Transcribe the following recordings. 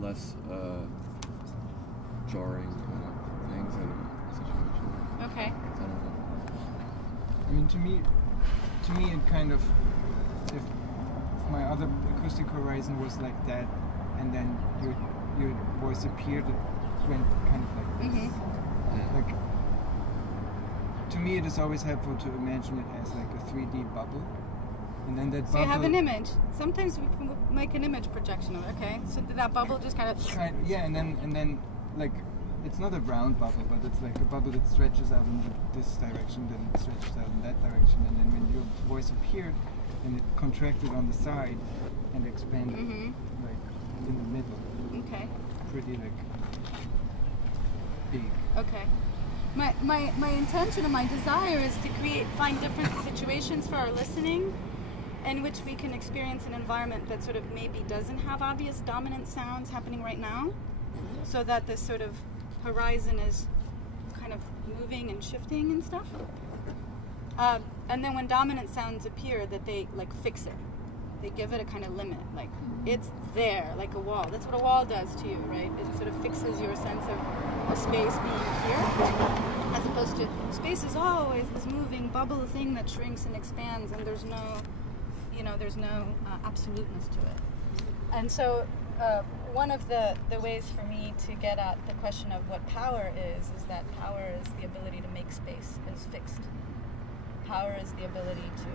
less jarring kind of things in a situation. Okay. I don't know. I mean, to me, it kind of, if my other acoustic horizon was like that, and then your voice appeared, it went kind of like this. Mm-hmm. Like, to me, it is always helpful to imagine it as like a 3D bubble, and then that So bubble. you have an image. Sometimes we can make an image projection of it. Okay. So that bubble just kind of. Yeah, and then like. It's not a round bubble, but it's like a bubble that stretches out in this direction, then it stretches out in that direction, and then when your voice appeared, and it contracted on the side and expanded, like in the middle. Okay. Pretty like big. Okay. My intention and my desire is to find different situations for our listening, in which we can experience an environment that sort of maybe doesn't have obvious dominant sounds happening right now, so that this sort of horizon is kind of moving and shifting and stuff. And then when dominant sounds appear, that they like fix it. They give it a kind of limit, like it's there, like a wall. That's what a wall does to you, right? It sort of fixes your sense of a space being here, as opposed to space is always this moving bubble thing that shrinks and expands, and there's no absoluteness to it. And so one of the ways for me to get at the question of what power is that power is the ability to make space as fixed. Power is the ability to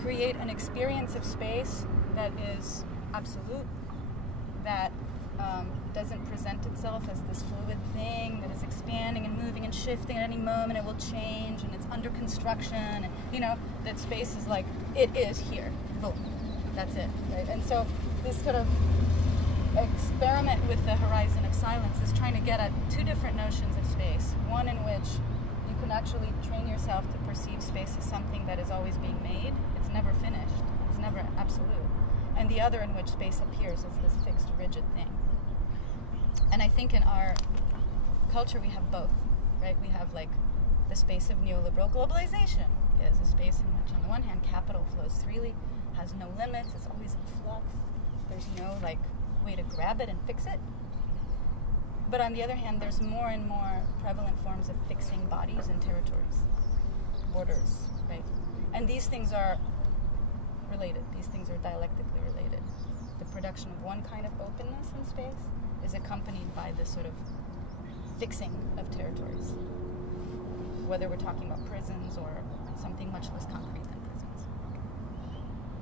create an experience of space that is absolute, that doesn't present itself as this fluid thing that is expanding and moving and shifting. At any moment it will change, and it's under construction, and that space is like, it is here, boom, that's it, right? And so this sort of experiment with the horizon of silence is trying to get at two different notions of space. One in which you can actually train yourself to perceive space as something that is always being made. It's never finished. It's never absolute. And the other in which space appears as this fixed, rigid thing. And I think in our culture we have both, right? We have like the space of neoliberal globalization is a space in which on the one hand capital flows freely, has no limits, it's always in flux. There's no like way to grab it and fix it. But on the other hand, there's more and more prevalent forms of fixing bodies and territories, borders, right? And these things are related. These things are dialectically related. The production of one kind of openness in space is accompanied by this sort of fixing of territories, whether we're talking about prisons or something much less concrete than prisons.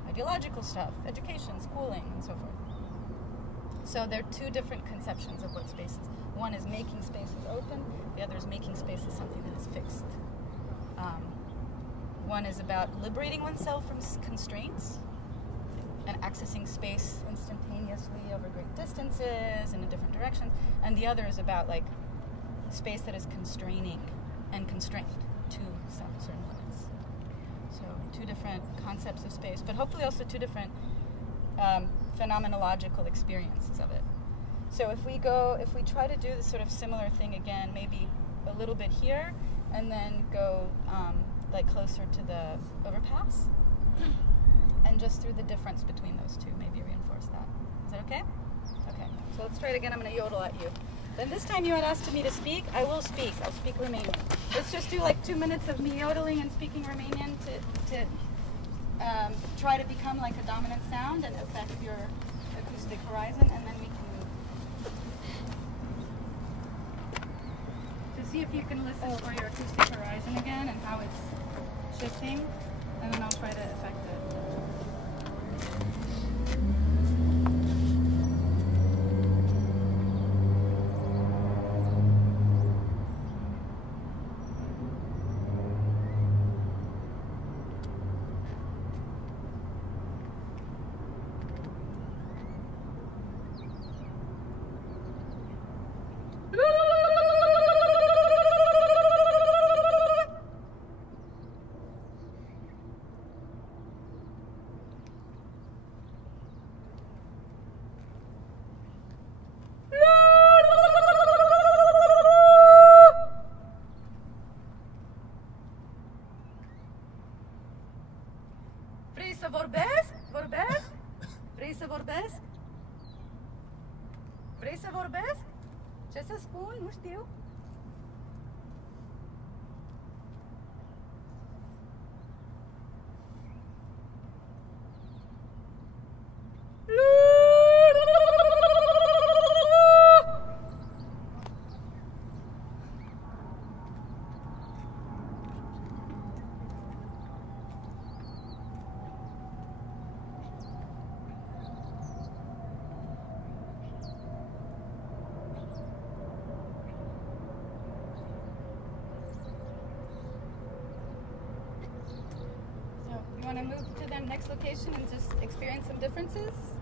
Ideological stuff, education, schooling, and so forth. So there are two different conceptions of what space is. One is making spaces open, the other is making spaces something that is fixed. One is about liberating oneself from constraints and accessing space instantaneously over great distances and in different directions. And the other is about like space that is constraining and constrained to some certain limits. So two different concepts of space, but hopefully also two different phenomenological experiences of it. So if we try to do this sort of similar thing again, maybe a little bit here, and then go like closer to the overpass, and just through the difference between those two, maybe reinforce that. Is that okay? Okay, so let's try it again. I'm going to yodel at you. Then this time you had asked me to speak, I will speak. I'll speak Romanian. Let's just do like 2 minutes of me yodeling and speaking Romanian to try to become like a dominant sound and affect your acoustic horizon, and then we can move. So see if you can listen for your acoustic horizon again and how it's shifting, and then I'll try to affect it. Vrei să vorbesc? Vrei să vorbesc? Vrei să vorbesc? Ce să spun? Nu știu. You want to move to the next location and just experience some differences?